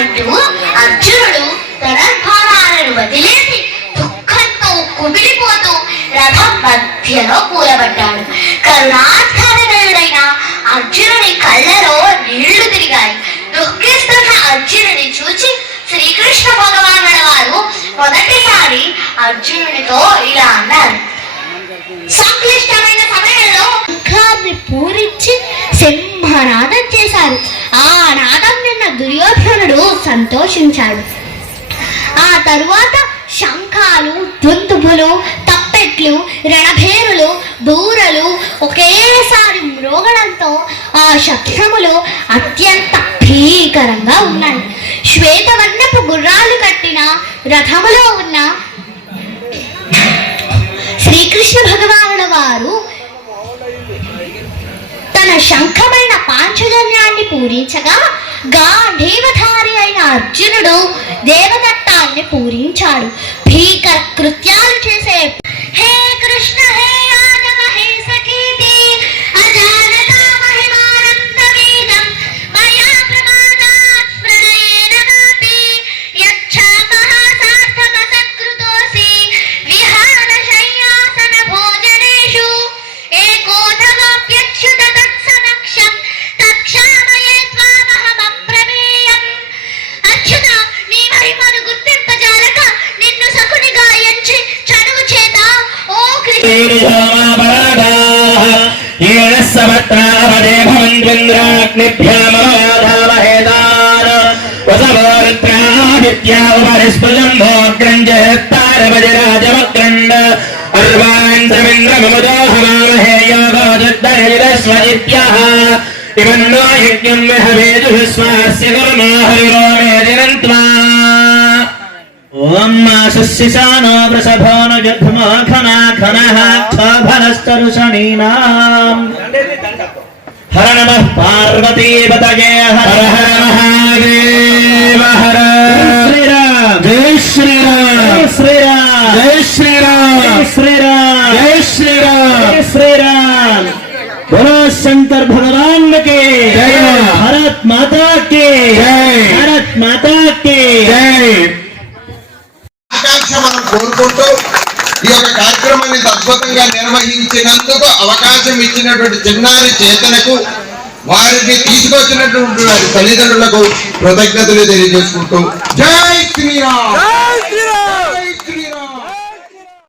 అంటూ అర్జునుడు ధనుర్బాణాలను వదిలేసి దుఃఖంతో కుమిలిపోతూ రథం మధ్యలో కూలబడ్డాడు. కరుణాధారుడైన అర్జునుడి కళ్ళలో నీళ్లు తిరిగాయి. దుఃఖిస్తున్న అర్జునుడిని చూచి శ్రీకృష్ణ భగవానుల వారు మొదటిసారి అర్జునుడితో ఇలా అన్నారు. సంక్లిష్టమైన సమయంలో శంఖాన్ని పూరించి సింహనాదం చేశారు. ఆ నాదం విన్న దుర్యోధనుడు సంతోషించాడు. ఆ తరువాత శంఖాలు, దుందుబులు, తప్పెట్లు, రణభేరులు, బూరలు ఒకేసారి మ్రోగడంతో ఆ శబ్దములు అత్యంత భీకరంగా ఉన్నాయి. శ్వేతవర్ణపు గుర్రాలు కట్టిన రథములో ఉన్న శ్రీకృష్ణ భగవానుల వారు తన శంఖమైన పాంచజన్యాన్ని పూరించగా గాంధీవధారి అయిన అర్జునుడు దేవదత్తాన్ని పూరించాడు. భీకర కృత్యాలు చేసే హే కృష్ణ హే యాదవ హే సఖీతి అజానతా మహిమానందమీదం మయా ప్రమాదాత్ ప్రణయేన వాపి యచ్ఛాపః సార్థక సత్కృతోసి విహార శయ్యాసన భోజనేషు ఏకోధవాప్యచ్యుత తత్సమక్షం తక్షామయే త్వామహమప్రమేయం. అచ్యుత, నీ మహిమను గుర్తింపజాలక నిన్ను సకునిగా ఎంచి చనువు చేత ఓ కృష్ణ ఓం మాసస్సిశానో వృషభో న జగ్మో ఖనా ఖనః క్షోభనస్తరుషణీనాం. హర నమః పార్వతీపతయే హర హర మహాదేవ హర. శ్రీరామ్ జై శ్రీరామ్ శ్రీరామ్ జై శ్రీరామ్ శ్రీరామ్ జై శ్రీరామ్ జై శ్రీరామ్. बोलो शंकर भगवान के जय. भारत माता के जय. भारत माता के जय. ఆకాంక్ష మనం కోరుకుంటూ ఈ యొక్క కార్యక్రమాన్ని అద్భుతంగా నిర్వహించినందుకు అవకాశం ఇచ్చినటువంటి చిన్నారి చేతనకు వారిని తీసుకొచ్చినటువంటి వారి తల్లిదండ్రులకు కృతజ్ఞతలు తెలియజేసుకుంటూ జై శ్రీరామ్.